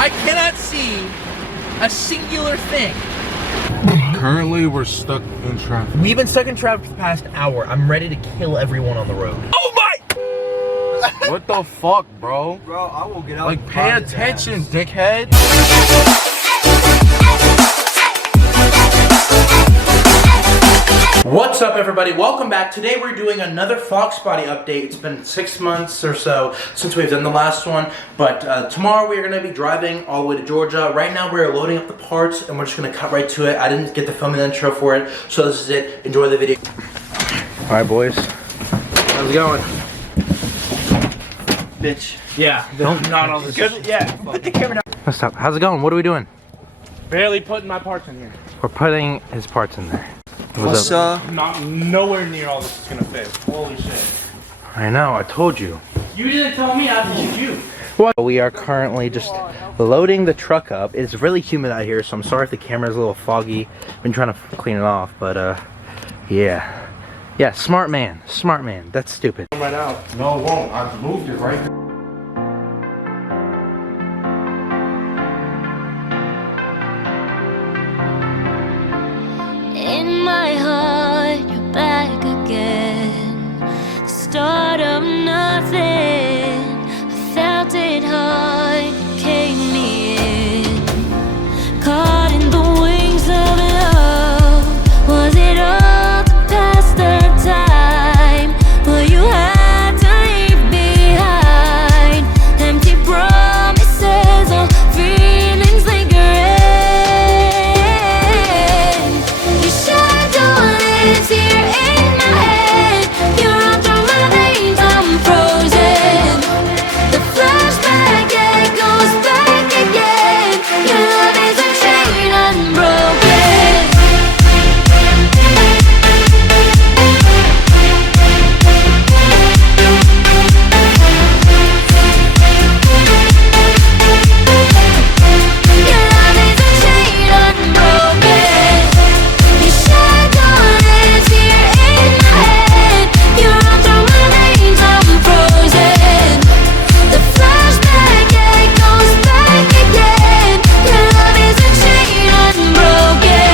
I cannot see a singular thing. Currently, we're stuck in traffic. We've been stuck in traffic for the past hour. I'm ready to kill everyone on the road. Oh my! What the fuck, bro? Bro, I will get out. Like, pay attention, dickhead. What's up, everybody? Welcome back. Today we're doing another Fox Body update. It's been 6 months or so since we've done the last one, but tomorrow we're going to be driving all the way to Georgia. Right now we're loading up the parts and we're just going to cut right to it. I didn't get to film an intro for it, so this is it. Enjoy the video. Alright, boys. How's it going? Bitch. Yeah. Not all this. Good. Yeah. Put the camera down. Let's stop. How's it going? What are we doing? Barely putting my parts in here. We're putting his parts in there. What's not nowhere near all this is gonna fit. Holy shit. I know, I told you. You didn't tell me, I told you. Well, we are currently just loading the truck up. It's really humid out here, so I'm sorry if the camera's a little foggy. I've been trying to clean it off, but yeah. Yeah, smart man. Smart man. That's stupid. Right out. No, it won't. I moved it right there. In my heart, you're back again. The start of nothing. I felt it hard, you came me in. Caught in the wings of love. Was it all to pass the time? But you had to leave behind empty promises or feelings lingering. You shadow lives here in my head. You're all through my veins, I'm frozen. The flashback, it goes back again. Your love is a chain unbroken. Your love is a chain unbroken. Your shadow lives here in my head. You're all through my veins, I'm frozen. The flashback, it goes back again. Your love is a chain unbroken.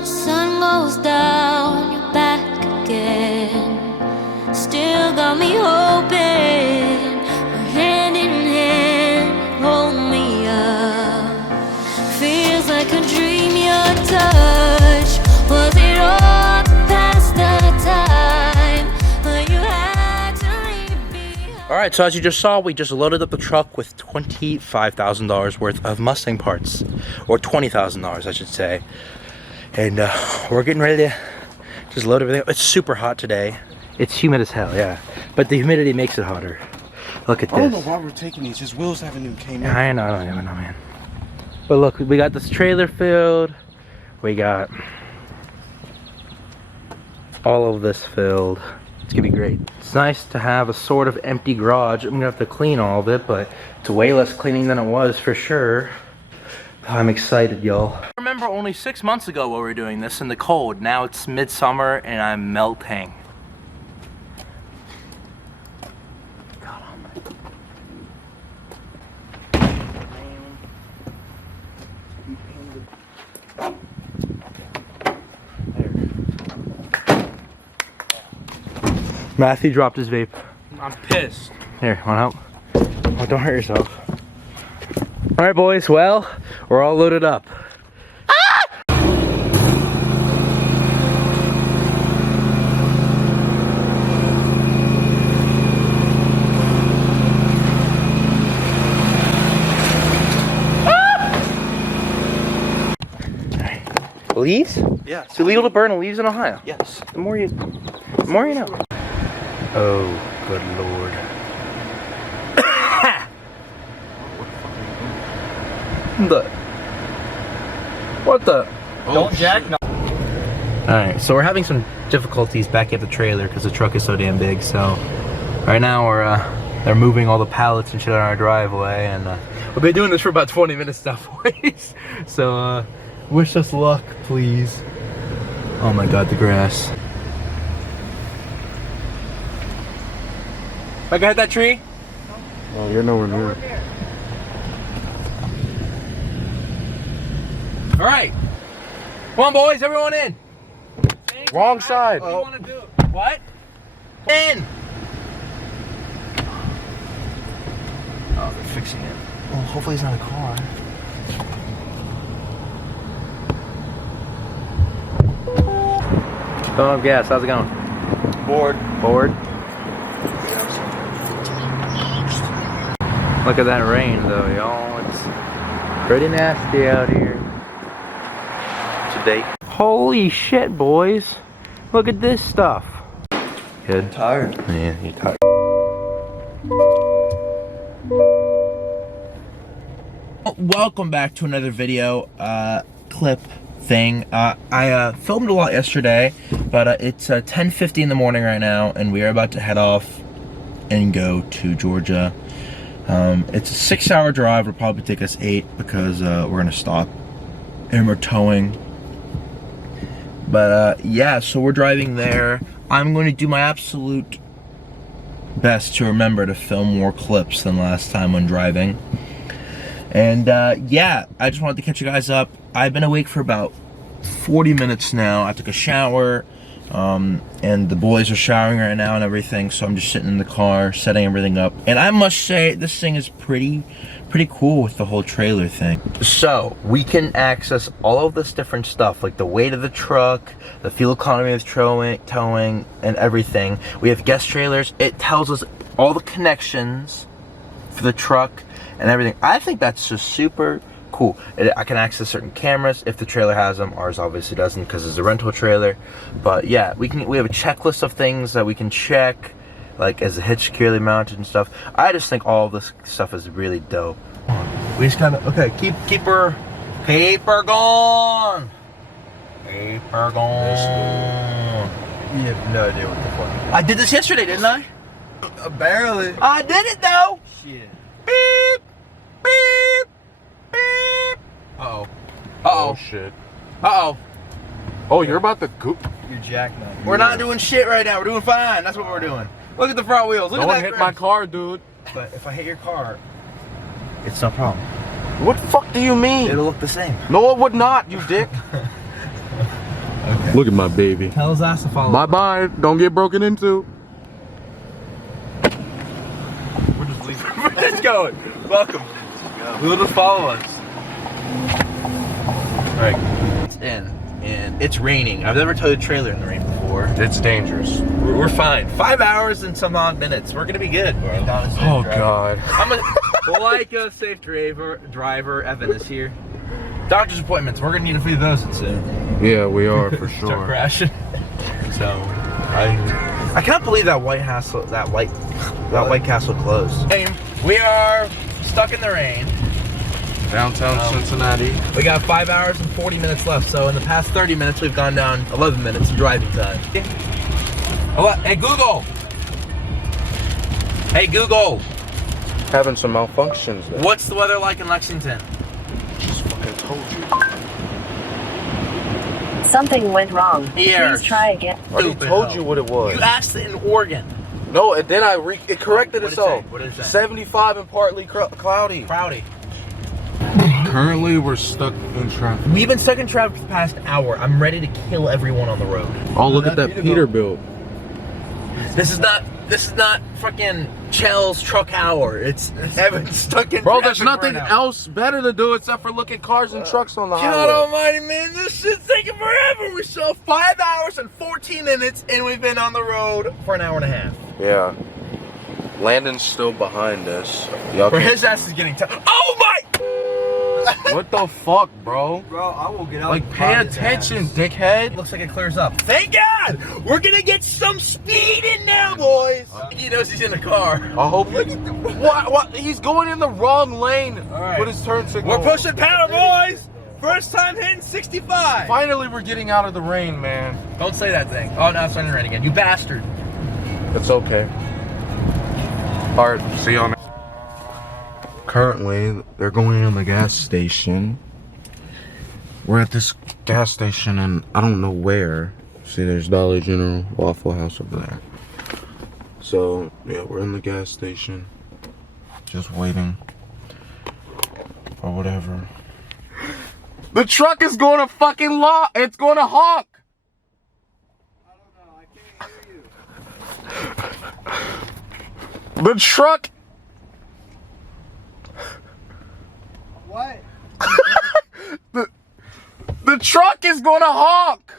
The sun goes down, you're back again. Still got me hoping. We're hand in hand, hold me up. Feels like a dream, your touch. Was it all to pass the time? But you had to leave behind. Alright, so as you just saw, we just loaded up the truck with $25,000 worth of Mustang parts. Or $20,000, I should say. And we're getting ready to just load everything up. It's super hot today. It's humid as hell, yeah. But the humidity makes it hotter. Look at I don't know this. why we're taking these. His wheels haven't even came in. I know, man. But look, we got this trailer filled. We got all of this filled. It's gonna be great. It's nice to have a sort of empty garage. I'm gonna have to clean all of it, but it's way less cleaning than it was for sure. I'm excited, y'all. I remember only 6 months ago when we were doing this in the cold. Now it's midsummer and I'm melting. God almighty. Matthew dropped his vape. I'm pissed. Here, wanna help? Oh, don't hurt yourself. Alright, boys, well, we're all loaded up. Leaves? Yeah. It's illegal to burn leaves in Ohio. Yes. The more you know. Oh, good lord. What the? Don't jack. No. Alright, so we're having some difficulties back at the trailer because the truck is so damn big. So right now they're moving all the pallets and shit on our driveway, and we've been doing this for about 20 minutes now, boys. So wish us luck, please. Oh my god, the grass. If I can hit that tree? Oh, you're nowhere near. All right. Come on, boys, everyone in. Wrong side. What do you want to do? What? In. Oh, they're fixing it. Well, hopefully it's not a car. Filling up gas. How's it going? Board. Bored? Look at that rain, though, y'all. It's pretty nasty out here today. Holy shit, boys. Look at this stuff. Good? Tired. Yeah, you're tired. Welcome back to another video clip thing. I filmed a lot yesterday, but it's 10:50 in the morning right now, and we are about to head off and go to Georgia. It's a 6-hour drive. It'll probably take us 8 because we're gonna stop and we're towing. But yeah, so we're driving there. I'm going to do my absolute best to remember to film more clips than last time when driving. And yeah, I just wanted to catch you guys up. I've been awake for about 40 minutes now. I took a shower, and the boys are showering right now and everything, so I'm just sitting in the car, setting everything up. And I must say, this thing is pretty cool with the whole trailer thing. So, we can access all of this different stuff, like the weight of the truck, the fuel economy of towing, and everything. We have guest trailers. It tells us all the connections for the truck and everything. I think that's just super cool. I can access certain cameras if the trailer has them. Ours obviously doesn't because it's a rental trailer. But yeah, we have a checklist of things that we can check, like is the hitch securely mounted and stuff. I just think all of this stuff is really dope. We just gotta, okay, keep her going. Keep her going. You have no idea what the fuck. I did this yesterday, didn't I? Barely. I did it though. Shit. Beep, beep, beep. Uh-oh. Uh-oh. Oh shit. Uh-oh. Oh, you're about to go. You're jacked now. We're not doing shit right now. We're doing fine. That's what we're doing. Look at the front wheels. Look Don't at that. hit grip. my car, dude. But if I hit your car, it's no problem. What the fuck do you mean? It'll look the same. No, it would not, you dick. Okay. Look at my baby. Tell his ass to follow. Bye-bye. Don't get broken into. We're just leaving. We're just going. Welcome. We'll just follow us. Alright. It's in. And it's raining. I've never towed a trailer in the rain before. It's dangerous. We're fine. 5 hours and some odd minutes. We're gonna be good, bro. Oh god. I'm a safe driver. Evan is here. Doctor's appointments. We're gonna need a few of those soon. Yeah, we are for Start sure. crashing. So I cannot believe that White Castle closed. We are stuck in the rain. Downtown Cincinnati. We got 5 hours and 40 minutes left. So in the past 30 minutes, we've gone down 11 minutes in driving time. Hey Google. Hey Google. Having some malfunctions there. What's the weather like in Lexington? Just fucking told you. Something went wrong. Here. Please try again. I already Stupid told hoe. you what it was. You asked it in Oregon. No, and then it corrected What did it itself. say? What did it say? 75 and partly cloudy. Cloudy. Currently, we're stuck in traffic. We've been stuck in traffic for the past hour. I'm ready to kill everyone on the road. Oh, look at that Peterbilt. This is not fucking Chell's truck hour. It's Evan stuck in Bro, traffic there's nothing right now. else better to do except for look at cars and trucks on the God highway. almighty, man, this shit's taking forever. We're still 5 hours and 14 minutes, and we've been on the road for an hour and a half. Yeah. Landon's still behind us. Y'all Where can't- his ass is getting Oh my! What the fuck, bro? Bro, I will get out. Like, pay attention, dickhead. Looks like it clears up. Thank God! We're gonna get some speed in now, boys. He knows he's in the car. I hope. What? He's going in the wrong lane right. with his turn signal. We're pushing power, boys. First time hitting 65. Finally, we're getting out of the rain, man. Don't say that thing. Oh, now it's starting to rain again. You bastard. It's okay. All right, see you on. Currently, they're going in the gas station. We're at this gas station, and I don't know where. See, there's Dollar General, Waffle House over there. So yeah, we're in the gas station, just waiting or whatever. The truck is going to fucking lock. It's going to honk. I don't know. I can't hear you. The truck. What? The truck is going to honk.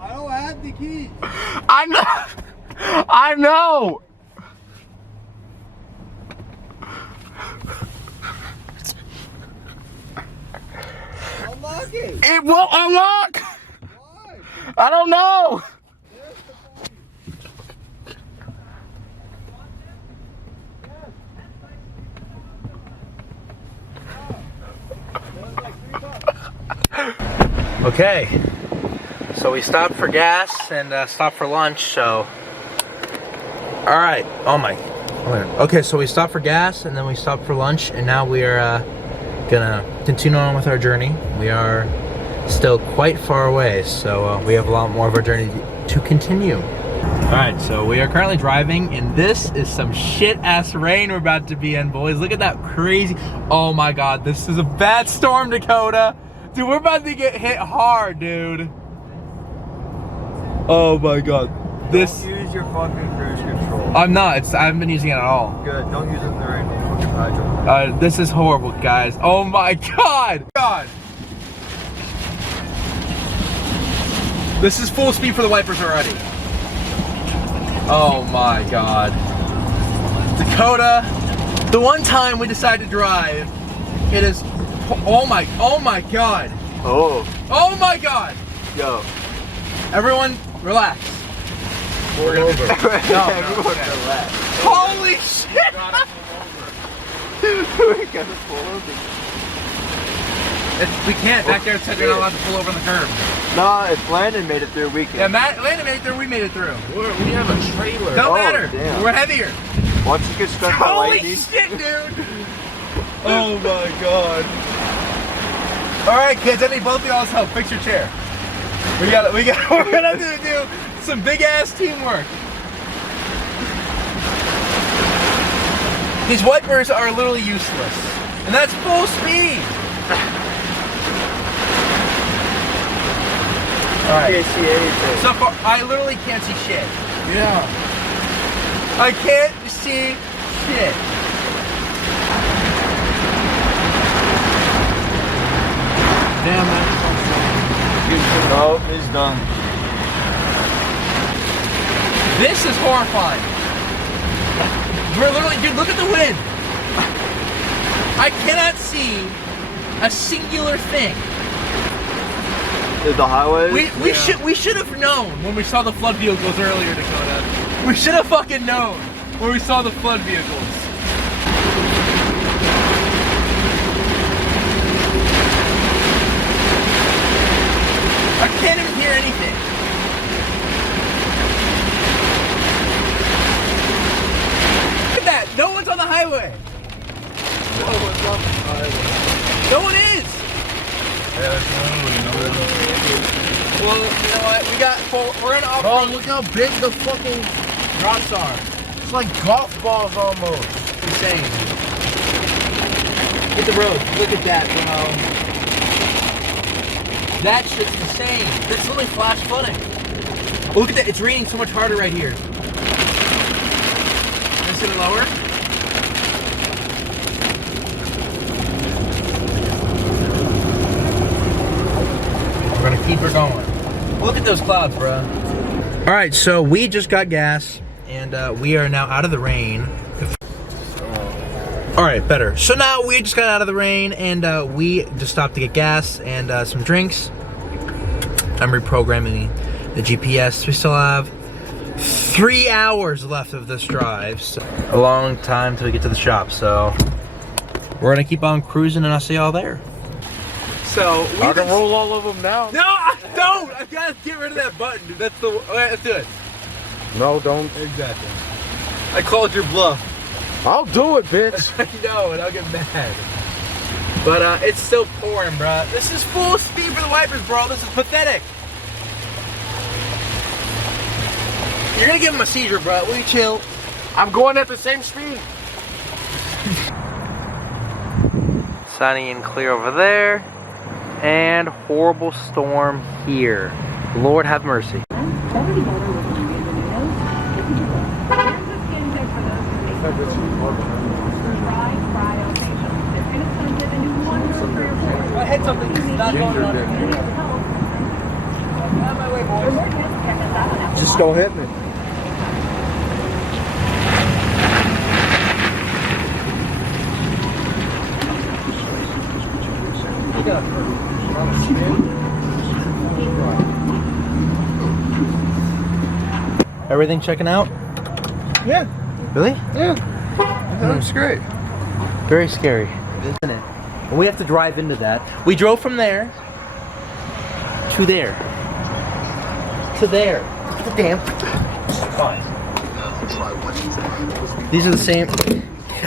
I don't have the keys. I know. I know. Unlock it. It won't unlock. Why? I don't know. There's the phone. Okay, so we stopped for gas and stopped for lunch, so... Alright, oh my... Okay, so we stopped for gas and then we stopped for lunch, and now we are gonna continue on with our journey. We are still quite far away, so we have a lot more of our journey to continue. Alright, so we are currently driving, and this is some shit-ass rain we're about to be in, boys. Look at that crazy... Oh my god, this is a bad storm, Dakota! Dude, we're about to get hit hard, dude. Oh my god. This... Don't use your fucking cruise control. I'm not. I haven't been using it at all. Good. Don't use it in the rain. Fucking hydro. This is horrible, guys. Oh my god! God! This is full speed for the wipers already. Oh my god. Dakota, the one time we decided to drive, it is... Oh my god. Oh. Oh my god. Yo. Everyone, relax. We're gonna over. Everyone relax. Holy shit! We gotta pull over. We can't. Back there it said you're not allowed to pull over on the curb. Nah, if Landon made it through, we can. Yeah, Landon made it through, we made it through. We have a trailer. Don't Oh, matter. damn. We're heavier. Once you get stuck by Holy lightning. shit, dude! Oh my god. Alright kids, I need both of y'all's help. Fix your chair. We're gonna do some big ass teamwork. These wipers are literally useless. And that's full speed. Alright. Can't see anything. So far, I literally can't see shit. Yeah. I can't see shit. Damn it. No, he's done. This is horrifying. We're literally, dude, look at the wind. I cannot see a singular thing. The highway. We should have known when we saw the flood vehicles earlier, Dakota. We should have fucking known when we saw the flood vehicles. I can't even hear anything. Look at that. No one's on the highway. No one is. Well, you know what? We're gonna offer. Oh, look how big the fucking drops are. It's like golf balls almost. It's insane. Hit the road. Look at that, bro. That shit's insane. This is only flash flooding. Look at that. It's raining so much harder right here. Is it lower? We're gonna keep her going. Look at those clouds, bro. All right, so we just got gas, and we are now out of the rain. All right, better. So now we just got out of the rain, and we just stopped to get gas and some drinks. I'm reprogramming the GPS. We still have 3 hours left of this drive. So a long time till we get to the shop. So we're gonna keep on cruising, and I'll see y'all there. So I can roll all of them now. No, I don't. I gotta get rid of that button, dude. That's the. Alright, let's do it. No, don't. Exactly. I called your bluff. I'll do it, bitch. I know, and I'll get mad. But it's still pouring, bro. This is full speed for the wipers, bro. This is pathetic. You're gonna give him a seizure, bro. Will you chill? I'm going at the same speed. Sunny and clear over there. And horrible storm here. Lord have mercy. I had something not going on here. Just don't hit me. Everything checking out? Yeah. Really? Yeah. That was great. Very scary, isn't it? And we have to drive into that. We drove from there to there. To there. Damn. Fine. These are the same.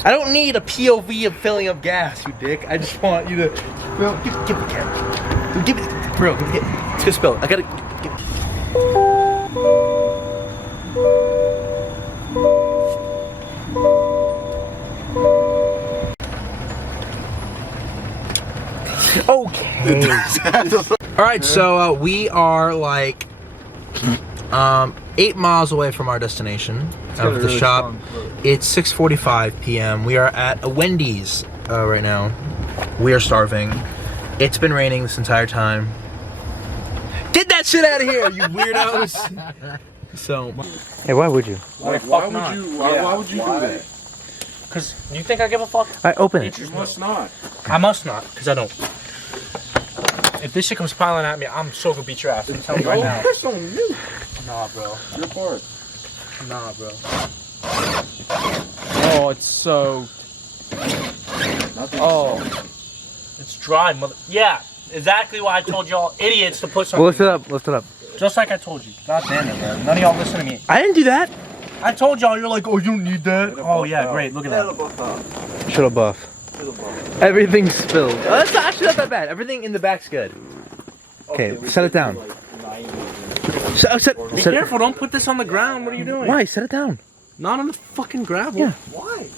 I don't need a POV of filling up gas, you dick. I just want you to. Bro, give me the camera. Give me the. Bro, give me. It's gonna spill. I gotta. Give me. Okay. Alright, so we are like 8 miles away from our destination of the shop. It's 6:45 p.m. We are at a Wendy's right now. We are starving. It's been raining this entire time. Get that shit out of here, you weirdos! So, hey, why would you? Why would you do that? Cause you think I give a fuck? Alright, open it. You must not. I must not, cause I don't. If this shit comes piling at me, I'm so gonna beat your ass. I'm telling you right now. That's on you. Nah, bro. Your part. Nah, bro. Oh, it's so. Oh, it's dry, mother. Yeah, exactly why I told y'all idiots to put something. Well, lift it up, lift it up. Just like I told you. God damn it, man. None of y'all listen to me. I didn't do that. I told y'all, you're like, oh, you don't need that. Oh, yeah, great. Look at that. Shuttle buff. Everything's spilled. Oh, that's actually not that bad. Everything in the back's good. Okay, set it down. Be careful, don't put this on the ground. What are you doing? Why? Set it down. Not on the fucking gravel. Yeah. Why?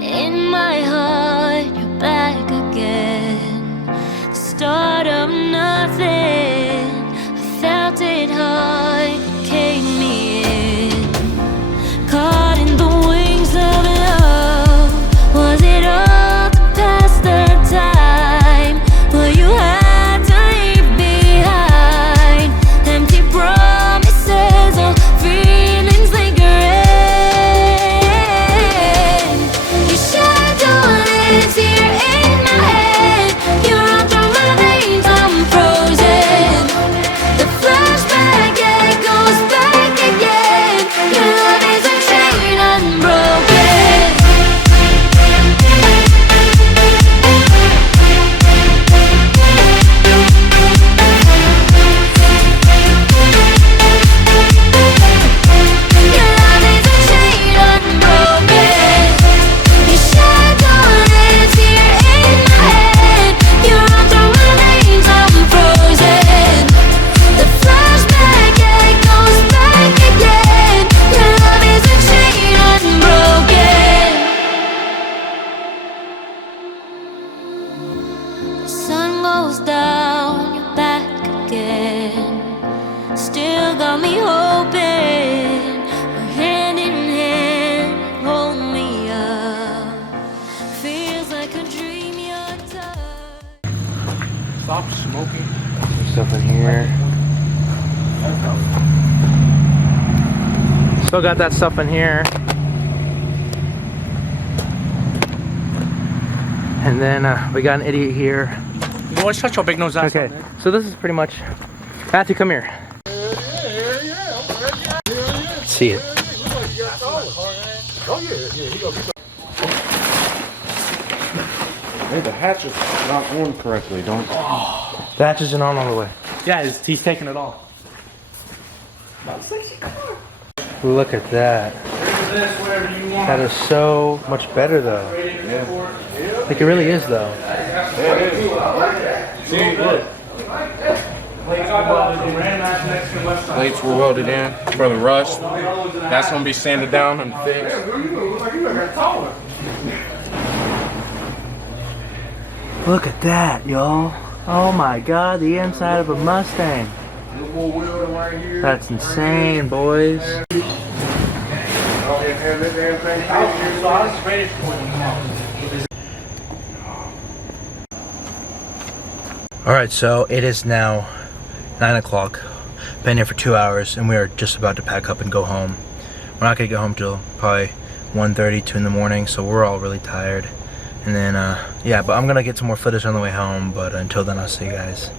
In my heart, you're back again. The start of nothing. I felt it hard, you came me in. Caught in the wings of love. Was it all to pass the time? Will you have to leave behind empty promises or feelings lingering? You shadow lives here in my head. You run through my veins, I'm frozen. The flashback echoes back again. Your love is a chain unbroken. Your love is a chain unbroken. Your shadow lives here in my head. You run through my veins, I'm frozen. The flashback echoes back again. Your love is a chain unbroken. The sun goes down, you're back again. Still got me hoping. We're hand in hand, hold me up. Feels like a dream you're touched. Stop smoking. Stuff in here. Still got that stuff in here. And then we got an idiot here. You want to shut your big nose ass Okay, up, man? so this is pretty much. Matthew, come here. See it. Hey, the hatch is not on correctly. Don't. The hatch isn't on all the way. Yeah, he's taking it all. Look at that. This, whatever you want. That is so much better though. Yeah. Like it really is though. See, look. Plates were welded in for the rust. That's gonna be sanded down and fixed. Look at that, y'all. Oh my god, the inside of a Mustang. That's insane, boys. Alright, so it is now 9 o'clock. Been here for 2 hours and we are just about to pack up and go home. We're not gonna get home till probably 1:30, 2 in the morning, so we're all really tired. And then, yeah, but I'm gonna get some more footage on the way home, but until then, I'll see you guys.